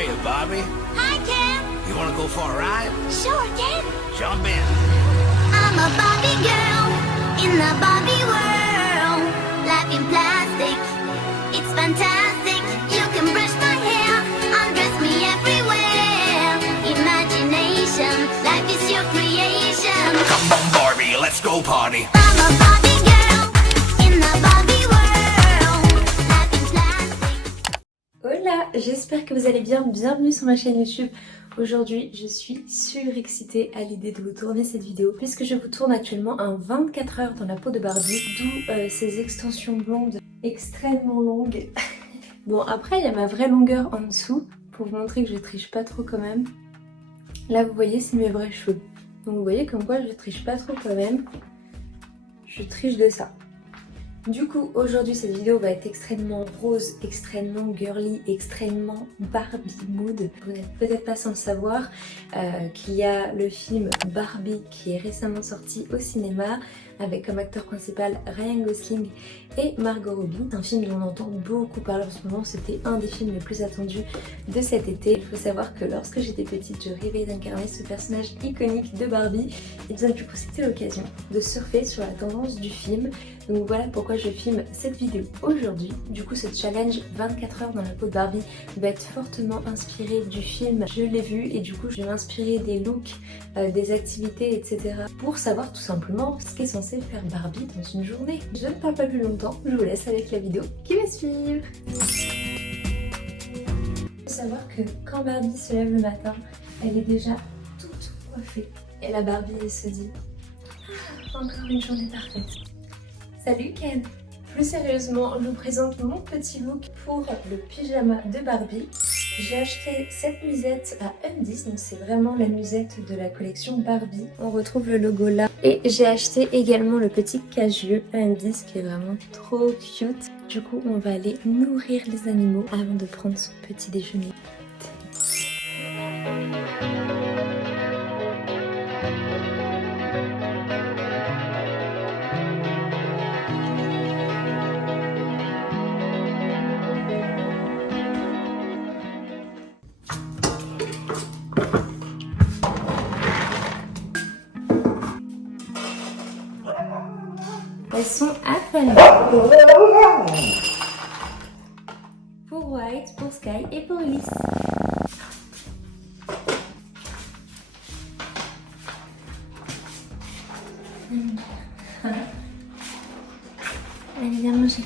are you, Barbie? Hi, Ken. You wanna go for a ride? Sure, Ken. Jump in. I'm a Barbie girl in the Barbie world. Life in plastic, it's fantastic. You can brush my hair, undress me everywhere. Imagination, life is your creation. Come on, Barbie, let's go party. I'm a Barbie girl in the Barbie world. Life in plastic. Hola, j'espère que vous allez bien, bienvenue sur ma chaîne YouTube. Aujourd'hui, je suis surexcitée à l'idée de vous tourner cette vidéo puisque je vous tourne actuellement un 24 heures dans la peau de Barbie, d'où ces extensions blondes extrêmement longues. Bon, après, il y a ma vraie longueur en dessous pour vous montrer que je triche pas trop quand même. Là, vous voyez, c'est mes vrais cheveux. Donc vous voyez comme quoi je triche pas trop quand même. Je triche de ça. Du coup, aujourd'hui, cette vidéo va être extrêmement rose, extrêmement girly, extrêmement Barbie mood. Vous n'êtes peut-être pas sans le savoir qu'il y a le film Barbie qui est récemment sorti au cinéma avec comme acteur principal Ryan Gosling et Margot Robbie. Un film dont on entend beaucoup parler en ce moment, c'était un des films les plus attendus de cet été. Il faut savoir que lorsque j'étais petite, je rêvais d'incarner ce personnage iconique de Barbie. Et bien du coup, c'était l'occasion de surfer sur la tendance du film. Donc voilà pourquoi je filme cette vidéo aujourd'hui. Du coup, ce challenge 24 heures dans la peau de Barbie va être fortement inspiré du film. Je l'ai vu et du coup, je vais m'inspirer des looks, des activités, etc. pour savoir tout simplement ce qu'est censé faire Barbie dans une journée. Je ne parle pas plus longtemps, je vous laisse avec la vidéo qui va suivre. Il faut savoir que quand Barbie se lève le matin, elle est déjà toute coiffée. Et la Barbie, elle se dit « Encore une journée parfaite ». Salut Ken! Plus sérieusement, je vous présente mon petit look pour le pyjama de Barbie. J'ai acheté cette nuisette à Undies, donc c'est vraiment la nuisette de la collection Barbie. On retrouve le logo là. Et j'ai acheté également le petit cache-yeux à Undies qui est vraiment trop cute. Du coup, on va aller nourrir les animaux avant de prendre son petit déjeuner. Elles sont affamées. Pour White, pour Sky et pour Ulysse. Allez, viens manger.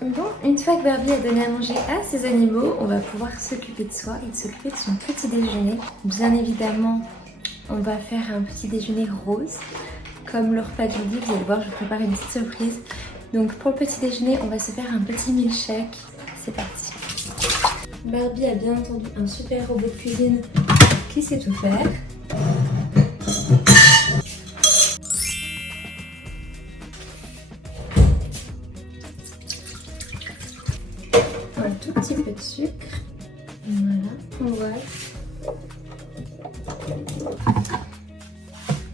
Bon, une fois que Barbie a donné à manger à ses animaux, on va pouvoir s'occuper de soi et de s'occuper de son petit déjeuner. Bien évidemment, on va faire un petit déjeuner rose. Comme le repas de midi, vous allez voir, je prépare une petite surprise. Donc pour le petit déjeuner, on va se faire un petit milkshake. C'est parti. Barbie a bien entendu un super robot de cuisine qui sait tout faire. Un tout petit peu de sucre. Voilà, on voit.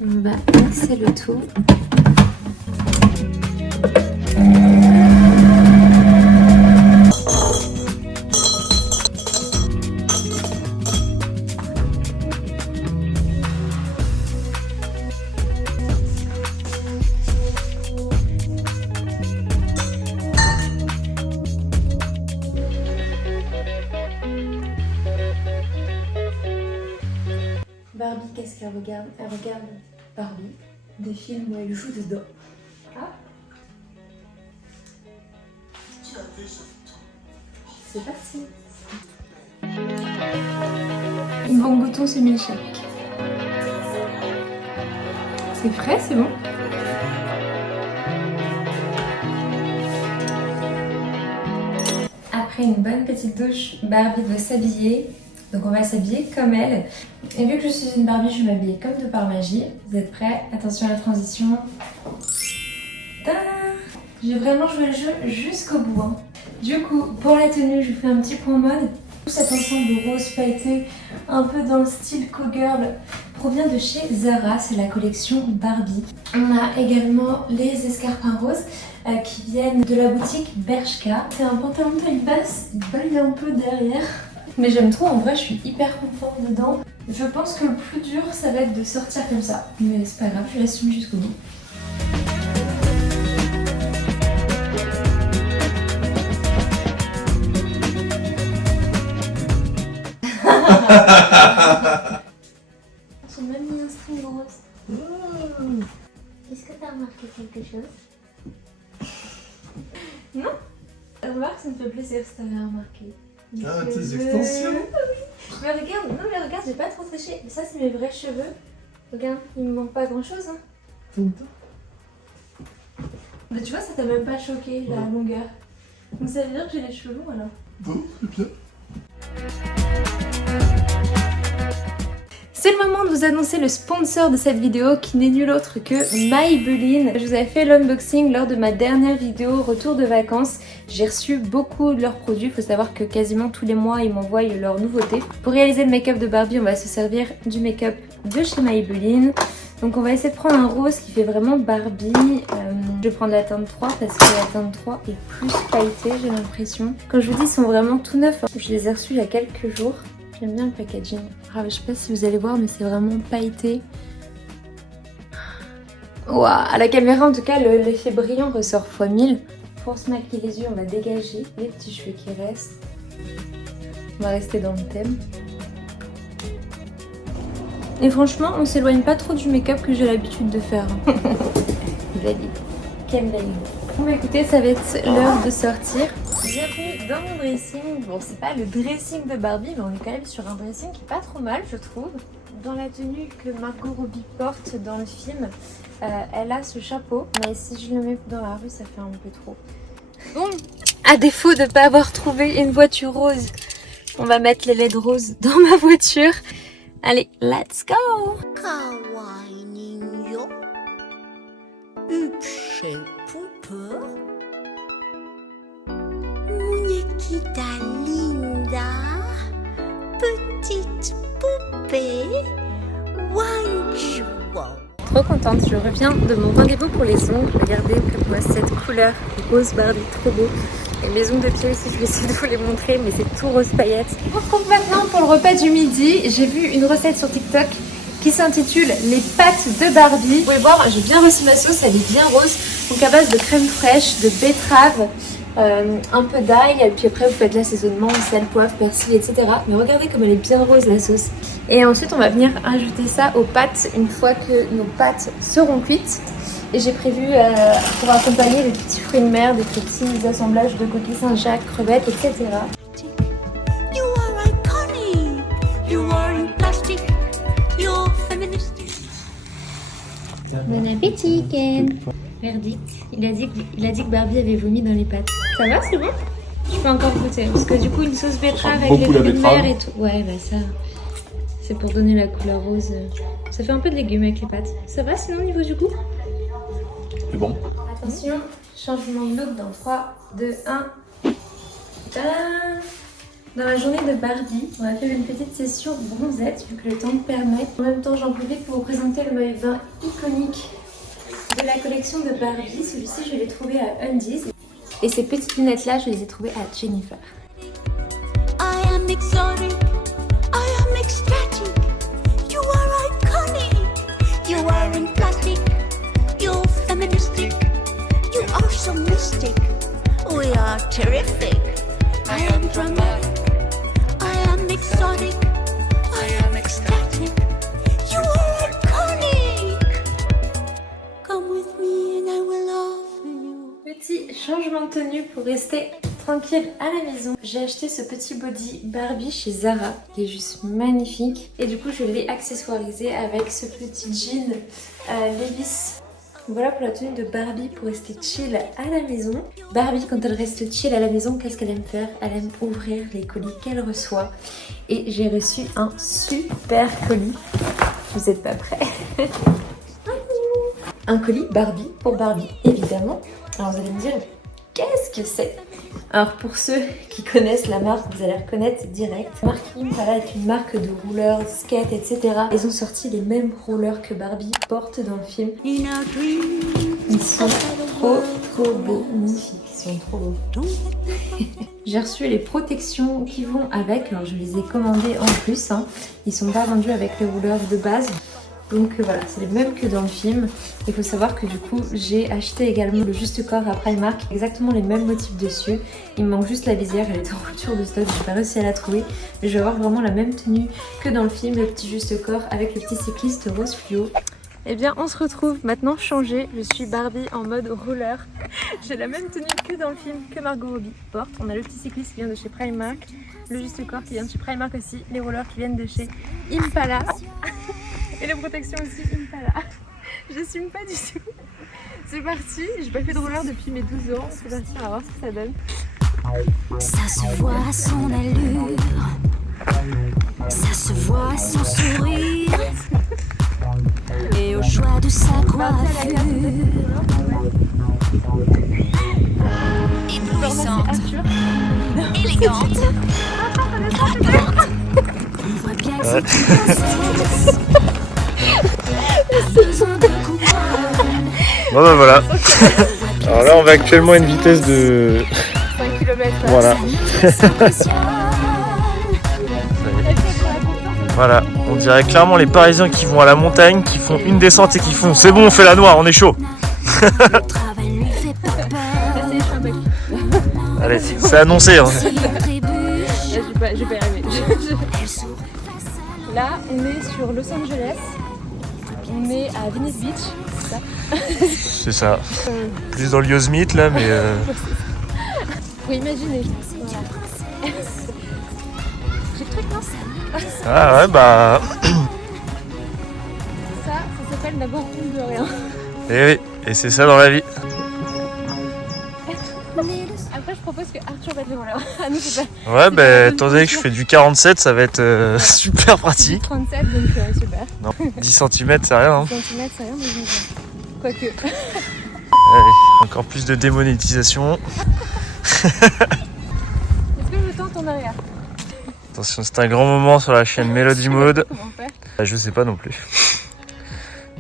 On va mixer le tout. Barbie, qu'est-ce qu'elle regarde? Elle regarde Barbie, des films où elle joue dedans. Ah. C'est parti. Bon, goûtons ce milkshake. C'est frais, c'est bon. Après une bonne petite douche, Barbie doit s'habiller. Donc on va s'habiller comme elle. Et vu que je suis une Barbie, je vais m'habiller comme de par magie. Vous êtes prêts? Attention à la transition. J'ai vraiment joué le jeu jusqu'au bout. Hein. Du coup, pour la tenue, je vous fais un petit point mode. Tout cet ensemble rose pailleté, un peu dans le style co-girl, provient de chez Zara. C'est la collection Barbie. On a également les escarpins roses. qui viennent de la boutique Bershka. C'est un pantalon de taille basse, il baille un peu derrière. Mais j'aime trop, en vrai je suis hyper confort dedans. Je pense que le plus dur ça va être de sortir comme ça. Mais c'est pas grave, je l'assume jusqu'au bout. J'ai même mis un string rose. Est-ce que t'as remarqué quelque chose? Non? Remarque, ça me fait plaisir si t'avais remarqué. Ah, tes extensions? Oui. Mais regarde, non mais regarde, j'ai pas trop triché. Ça c'est mes vrais cheveux. Regarde, il me manque pas grand chose. Hein. Mais tu vois, ça t'a même pas choqué la longueur. Donc ça veut dire que j'ai les cheveux longs alors. Bon, c'est bien. C'est le moment de vous annoncer le sponsor de cette vidéo qui n'est nul autre que Maybelline. Je vous avais fait l'unboxing lors de ma dernière vidéo retour de vacances. J'ai reçu beaucoup de leurs produits. Il faut savoir que quasiment tous les mois ils m'envoient leurs nouveautés. Pour réaliser le make-up de Barbie, on va se servir du make-up de chez Maybelline. Donc on va essayer de prendre un rose qui fait vraiment Barbie. Je vais prendre la teinte 3 parce que la teinte 3 est plus pailletée, j'ai l'impression. Comme je vous dis, ils sont vraiment tout neufs. Je les ai reçus il y a quelques jours. J'aime bien le packaging. Ah, je sais pas si vous allez voir, mais c'est vraiment pailleté. Waouh, à la caméra en tout cas, l'effet brillant ressort x1000. Pour se maquiller les yeux, on va dégager les petits cheveux qui restent. On va rester dans le thème. Et franchement, on s'éloigne pas trop du make-up que j'ai l'habitude de faire. Valide. Quelle valide. Bon bah écoutez, ça va être l'heure de sortir. Bienvenue dans mon dressing. Bon, c'est pas le dressing de Barbie, mais on est quand même sur un dressing qui est pas trop mal, je trouve. Dans la tenue que Margot Robbie porte dans le film, elle a ce chapeau. Mais si je le mets dans la rue, ça fait un peu trop. Bon, à défaut de ne pas avoir trouvé une voiture rose, on va mettre les LED roses dans ma voiture. Allez, let's go! Kawaii ninyo, hübsche Puppe, Muñequita linda, petite poupée, wanjuo. Trop contente, je reviens de mon rendez-vous pour les ongles. Regardez comme moi cette couleur rose Barbie, trop beau. Et mes ongles de pied aussi, je vais essayer de vous les montrer, mais c'est tout rose paillettes. On se retrouve maintenant pour le repas du midi. J'ai vu une recette sur TikTok qui s'intitule les pâtes de Barbie. Vous pouvez voir, j'ai bien reçu ma sauce, elle est bien rose. Donc à base de crème fraîche, de betterave, un peu d'ail, et puis après vous faites l'assaisonnement, sel, poivre, persil, etc. Mais regardez comme elle est bien rose la sauce. Et ensuite on va venir ajouter ça aux pâtes une fois que nos pâtes seront cuites. Et j'ai prévu pour accompagner des petits fruits de mer, des petits assemblages de coquilles Saint-Jacques, crevettes, etc. You are iconic, you are in plastic, you're feministic. Bon appétit Ken. Verdict, il a dit que Barbie avait vomi dans les pâtes. Ça va, c'est bon? Je peux encore goûter, parce que du coup une sauce betterave avec les fruits de mer et tout. Ouais bah ça, c'est pour donner la couleur rose. Ça fait un peu de légumes avec les pâtes. Ça va sinon au niveau du goût? C'est bon. Attention, changement de look dans 3, 2, 1. Tadam! Dans la journée de Barbie, on va faire une petite session bronzette, vu que le temps me permet. En même temps, j'en profite pour vous présenter le maillot de bain iconique de la collection de Barbie. Celui-ci, je l'ai trouvé à Undies. Et ces petites lunettes-là, je les ai trouvées à Jennifer. I am exotic, I am ecstatic, you are iconic, you are in plastic, you're feministic, you are so mystic, we are terrific. I am dramatic, I am exotic, I am ecstatic, you are iconic. Come with me and I will offer you. Petit changement de tenue pour rester tranquille à la maison. J'ai acheté ce petit body Barbie chez Zara qui est juste magnifique. Et du coup je l'ai accessoirisé avec ce petit jean Levi's. Voilà pour la tenue de Barbie pour rester chill à la maison. Barbie, quand elle reste chill à la maison, qu'est-ce qu'elle aime faire? Elle aime ouvrir les colis qu'elle reçoit. Et j'ai reçu un super colis. Vous n'êtes pas prêts? Un colis Barbie pour Barbie, évidemment. Alors vous allez me dire, qu'est-ce que c'est? Alors pour ceux qui connaissent la marque, vous allez reconnaître direct. La marque Impala est une marque de rouleurs, skate, etc. Ils ont sorti les mêmes rouleurs que Barbie porte dans le film. In a dream, Ils sont trop beaux, magnifiques, ils sont trop beaux. J'ai reçu les protections qui vont avec, alors je les ai commandées en plus, hein. Ils sont pas vendus avec les rouleurs de base. Donc voilà, c'est les mêmes que dans le film. Il faut savoir que du coup, j'ai acheté également le Juste Corps à Primark, exactement les mêmes motifs dessus. Il me manque juste la visière, elle est en rupture de stock, j'ai pas réussi à la trouver. Mais je vais avoir vraiment la même tenue que dans le film, le petit Juste Corps avec le petit cycliste rose fluo. Eh bien, on se retrouve maintenant changé. Je suis Barbie en mode roller. J'ai la même tenue que dans le film, que Margot Robbie porte. On a le petit cycliste qui vient de chez Primark, le Juste Corps qui vient de chez Primark aussi, les rollers qui viennent de chez Impala. Et les protections aussi Impala. J'assume pas du tout. C'est parti, j'ai pas fait de roller depuis mes 12 ans. C'est parti, on va voir ce que ça donne. Ça se voit à son allure, ça se voit à son sourire et au choix de sa coiffure. Éblouissante, élégante, frappante. On voit bien que c'est une princesse. Besoin de couronne. Bon ben voilà. Alors là on va actuellement à une vitesse de 5 km. voilà. Voilà, on dirait clairement les Parisiens qui vont à la montagne, qui font une descente et qui font c'est bon on fait la noire, on est chaud. Le travail lui fait pas peur. Allez, c'est annoncé hein. S'il trébuche, Je vais pas y arriver. elle s'ouvre. Là, on est sur Los Angeles. On est à Venice Beach. C'est ça. C'est ça. Plus dans le Yosemite là mais Faut imaginer. Voilà. J'ai le truc, non? ah ouais bah Ça s'appelle n'avoir honte de rien. et oui, et c'est ça dans la vie. Après, je propose que Arthur batte les rollers. Ah non, c'est pas. Ouais bah étant donné que je fais du 47 ça va être super pratique. 37, donc super. Non, 10 cm c'est rien hein. 10 cm, c'est rien, mais je me dis. Quoique. Allez, encore plus de démonétisation. Est-ce que je me tente en arrière? Attention, c'est un grand moment sur la chaîne Melody Mode. Comment faire? Je sais pas non plus.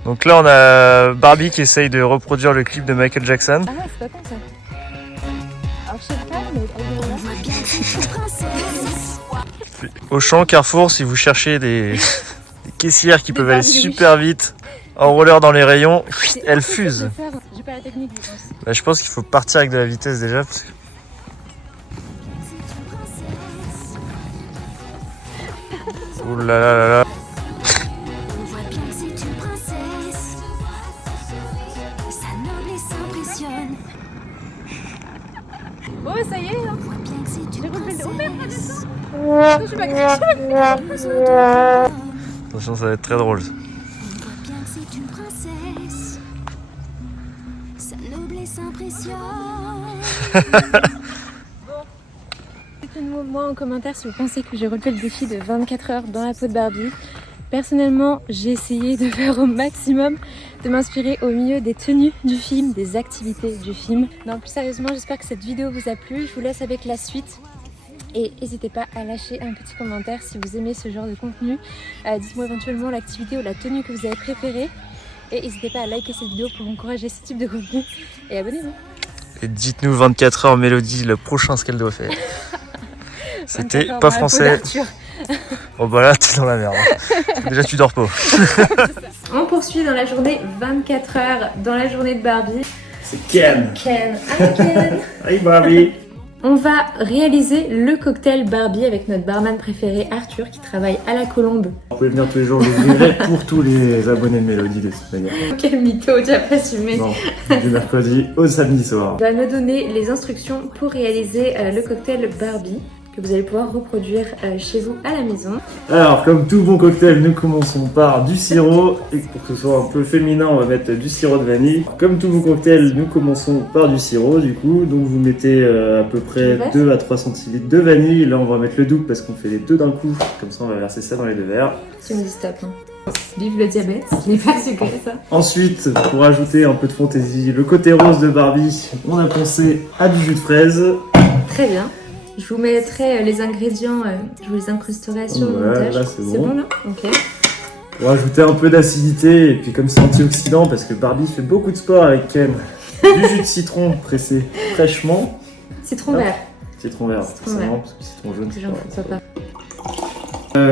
Donc là, on a Barbie qui essaye de reproduire le clip de Michael Jackson. Ah ouais, c'est pas con ça. Alors, je sais pas, mais avec les On rollers. voit bien que c'est une princesse. Auchan, Carrefour, si vous cherchez des caissières qui peuvent aller super vite en roller dans les rayons, elles fusent. J'ai pas la technique, je pense. Bah, je pense qu'il faut partir avec de la vitesse déjà. Parce que... Ouh là là là là. On voit bien que c'est une princesse. Sa noblesse impressionne. Bon, ça y est, hein. On voit bien que c'est J'ai une refait le. Oh merde, princesse. je suis pas grave. Attention, ça va être très drôle. On voit bien que c'est une princesse. Sa noblesse impressionne. Dites-moi en commentaire si vous pensez que j'ai relevé le défi de 24 heures dans la peau de Barbie. Personnellement, j'ai essayé de faire au maximum, de m'inspirer au milieu des tenues du film, des activités du film. Non, plus sérieusement, j'espère que cette vidéo vous a plu. Je vous laisse avec la suite. Et n'hésitez pas à lâcher un petit commentaire si vous aimez ce genre de contenu. Dites-moi éventuellement l'activité ou la tenue que vous avez préférée. Et n'hésitez pas à liker cette vidéo pour encourager ce type de contenu. Et abonnez-vous. Et dites-nous 24 heures Mélodie le prochain ce qu'elle doit faire. C'était 24 heures pas dans la peau français. d'Arthur. Oh bah là t'es dans la merde. Déjà tu dors pas. On poursuit dans la journée 24 heures, dans la journée de Barbie. C'est Ken. Ken, hi Ken. Hey Barbie. On va réaliser le cocktail Barbie avec notre barman préféré Arthur qui travaille à la Colombe. Vous pouvez venir tous les jours, je vous livrerai pour tous les abonnés de Mélodie de toute manière. Quel mytho, tu as pas assumé. Non, du mercredi au samedi soir. Il va nous donner les instructions pour réaliser le cocktail Barbie que vous allez pouvoir reproduire chez vous à la maison. Alors, comme tout bon cocktail, nous commençons par du sirop. Et pour que ce soit un peu féminin, on va mettre du sirop de vanille. Comme tout bon cocktail, nous commençons par du sirop, du coup. Donc, vous mettez à peu près 2 à 3 centilitres de vanille. Là, on va mettre le double parce qu'on fait les deux d'un coup. Comme ça, on va verser ça dans les deux verres. Tu me dis stop. Hein. Vive le diabète, je n'ai pas sucré ça. Ensuite, pour ajouter un peu de fantaisie, le côté rose de Barbie, on a pensé à du jus de fraise. Très bien. Je vous mettrai les ingrédients, je vous les incrusterai sur le Ouais, montage. là, c'est bon. C'est bon là? Ok. On va ajouter un peu d'acidité et puis comme c'est antioxydant parce que Barbie fait beaucoup de sport avec Ken. Du jus de citron pressé fraîchement. Citron Hop. vert. Citron vert, Citron forcément, vert. parce que citron jaune, C'est gentil, ça part.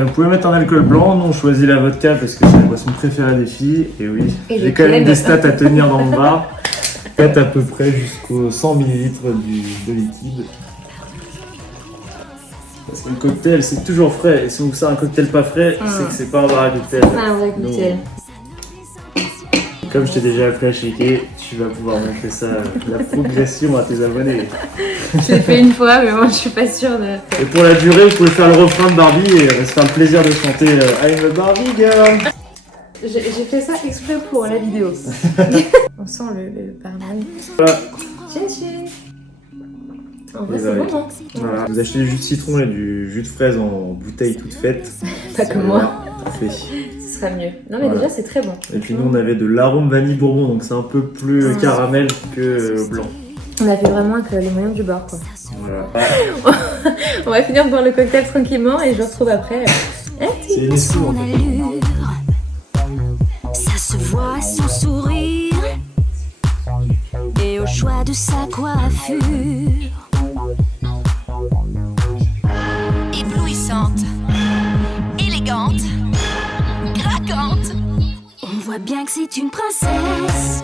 Vous pouvez mettre un alcool blanc, nous on choisit la vodka parce que c'est la boisson préférée des filles. Et oui, Et j'ai les quand même crèmes. des stats à tenir dans le bar. Faites à peu près jusqu'aux 100 ml de liquide. Parce que le cocktail c'est toujours frais, et si on vous sert un cocktail pas frais, c'est que c'est pas un vrai cocktail. Ah, un vrai cocktail. Comme je t'ai déjà appris à shaker, tu vas pouvoir montrer ça, la progression à tes abonnés. Je l'ai fait une fois, mais moi je suis pas sûre de. Et pour la durée, vous pouvez faire le refrain de Barbie et se faire le plaisir de chanter I'm a Barbie girl. J'ai fait ça exprès pour la vidéo. On sent le barman. Voilà. Chin chin. En vrai, Et c'est bah, bon, hein. Voilà. Vous achetez du jus de citron et du jus de fraise en bouteille toute faite. Pas comme moi. Parfait. Ce sera mieux. Non, mais Voilà. déjà, c'est très bon. Et puis nous on avait de l'arôme vanille bourbon, donc c'est un peu plus caramel que blanc. On a fait vraiment avec les moyens du bord, quoi. Voilà. On va finir de boire le cocktail tranquillement et je vous retrouve après. C'est une escouade, en Son fait. allure, ça se voit à son sourire et au choix de sa coiffure. Éblouissante, élégante, craquante. On voit bien que c'est une princesse.